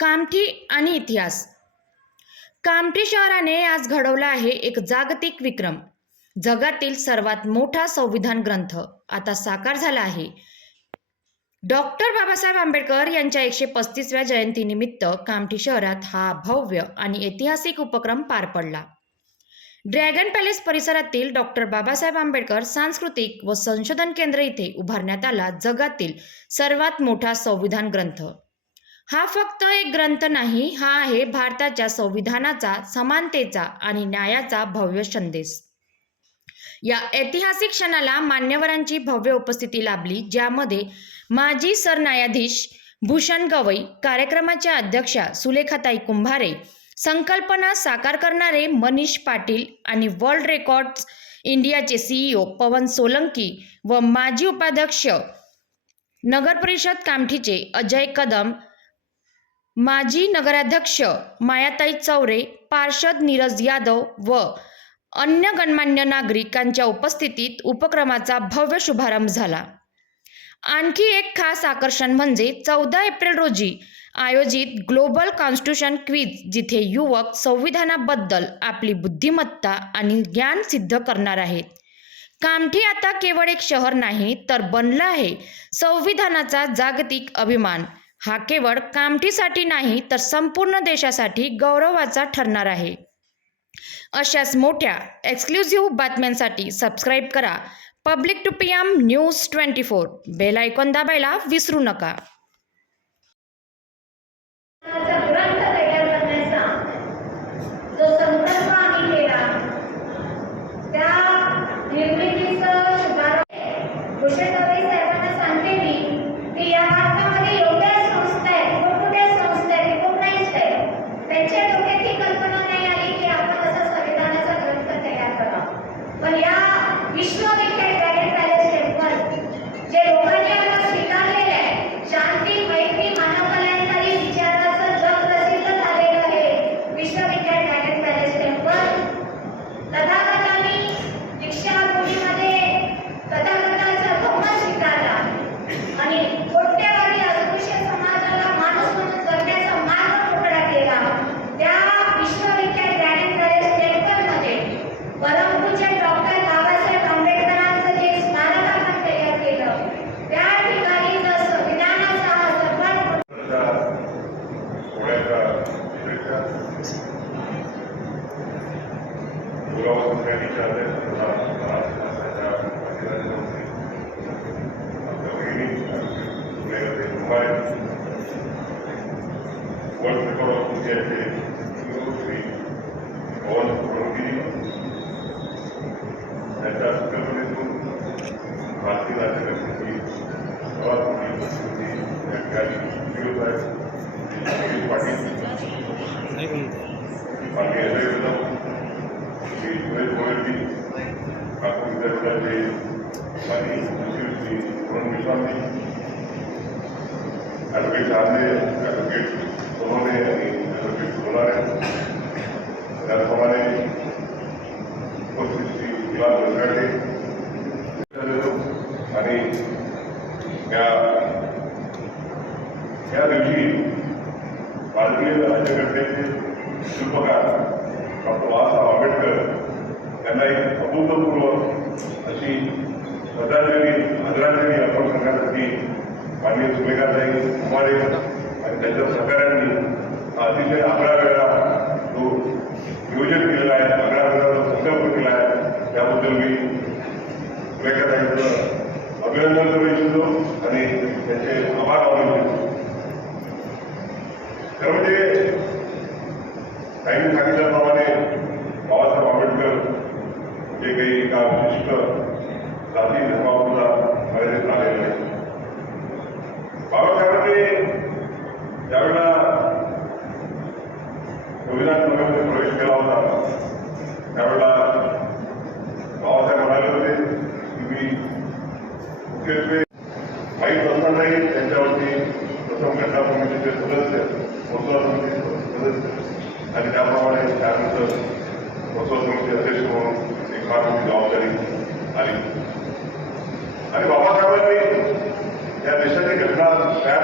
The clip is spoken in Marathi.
कामठी आणि इतिहास. कामठी शहराने आज घडवला आहे एक जागतिक विक्रम. जगातील सर्वात मोठा संविधान ग्रंथ आता साकार झाला आहे. डॉक्टर बाबासाहेब आंबेडकर यांच्या 135व्या जयंतीनिमित्त कामठी शहरात हा भव्य आणि ऐतिहासिक उपक्रम पार पडला. ड्रॅगन पॅलेस परिसरातील डॉक्टर बाबासाहेब आंबेडकर सांस्कृतिक व संशोधन केंद्र इथे उभारण्यात आला जगातील सर्वात मोठा संविधान ग्रंथ. हा फक्त एक ग्रंथ नाही, हा आहे भारताच्या संविधानाचा, समानतेचा आणि न्यायाचा भव्य संदेश. या ऐतिहासिक क्षणाला मान्यवरांची भव्य उपस्थिती लाभली, ज्यामध्ये माजी सरन्यायाधीश भूषण गवई, कार्यक्रमाच्या अध्यक्षा सुलेखाताई कुंभारे, संकल्पना साकार करणारे मनीष पाटील आणि वर्ल्ड रेकॉर्ड्स इंडियाचे CEO पवन सोलंकी व माजी उपाध्यक्ष नगरपरिषद कामठीचे अजय कदम, माजी नगराध्यक्ष मायाताई चौरे, पार्षद नीरज यादव व अन्य गणमान्य नागरिकांच्या उपस्थितीत उपक्रमाचा भव्य शुभारंभ झाला. आणखी एक खास आकर्षण म्हणजे 14 एप्रिल रोजी आयोजित ग्लोबल कॉन्स्टिट्यूशन क्विज, जिथे युवक संविधानाबद्दल आपली बुद्धिमत्ता आणि ज्ञान सिद्ध करणार आहेत. कामठी आता केवळ एक शहर नाही, तर बनला आहे संविधानाचा जागतिक अभिमान. हा केवळ कामठीसाठी नाही, तर संपूर्ण देशासाठी गौरवाचा ठरणार आहे. अशाच मोठ्या एक्सक्लुझिव्ह बातम्यांसाठी सबस्क्राईब करा public to PM news 24. Bell icon दाबायला विसरू नका. वर्ल्ड रेकॉर्ड ऑफ इंडियाचे श्री पवन सोलंकी यांच्या संकल्पनेतून भारतीय राज्यघटनेची सर्वात मोठी उपस्थिती या ठिकाणी सुरू आहे. श्री पाटील, माननीय अजय कदम, श्री सुरेश गोयलजी, नागपूर विद्यापीठाचे माजी सचिव श्री पूर्ण विश्वामी, ॲडव्होकेट साधे, ॲडव्होकेट सोनवणे आणि ॲडव्होकेट सोनारे, त्याचप्रमाणे उपस्थित श्री विलास बनगाडे आणि या दिवशी भारतीय राज्यघटनेचे शिल्पकार डॉक्टर बाबासाहेब आंबेडकर यांना एक अभूतपूर्व अशी श्रद्धांजली, आदरांजली अर्पण करण्यासाठी माननीय सुलेखाताई कुंभारे आणि त्यांच्या सहकाऱ्यांनी अतिशय 11 वेळा जो नियोजन केलेला आहे, 11 वेळा जो संकल्प केला आहे, त्याबद्दल मी सुलेखाताईंचं अभिनंदन करू इच्छितो आणि त्यांचे आभार मानू इच्छितो. खरं म्हणजे ताईंनी सांगितल्याप्रमाणे बाबासाहेब आंबेडकर जे काही एका विशिष्ट जाती धर्मापुरता मर्यादित राहिलेले नाही. बाबासाहेबांनी ज्यावेळेला संविधान सभेमध्ये प्रवेश केला होता, त्यावेळेला बाबासाहेब म्हणाले होते की मी मुख्यत्वे माहीत असतानाही त्यांच्यावरती प्रथम घटना समितीचे सदस्य, मसुदा समितीचे सदस्य आणि त्याप्रमाणे त्यानंतर मसुदा समिती अध्यक्ष म्हणून एक फार मोठी जबाबदारी आली. आणि बाबासाहेबांनी या देशाची घटना तयार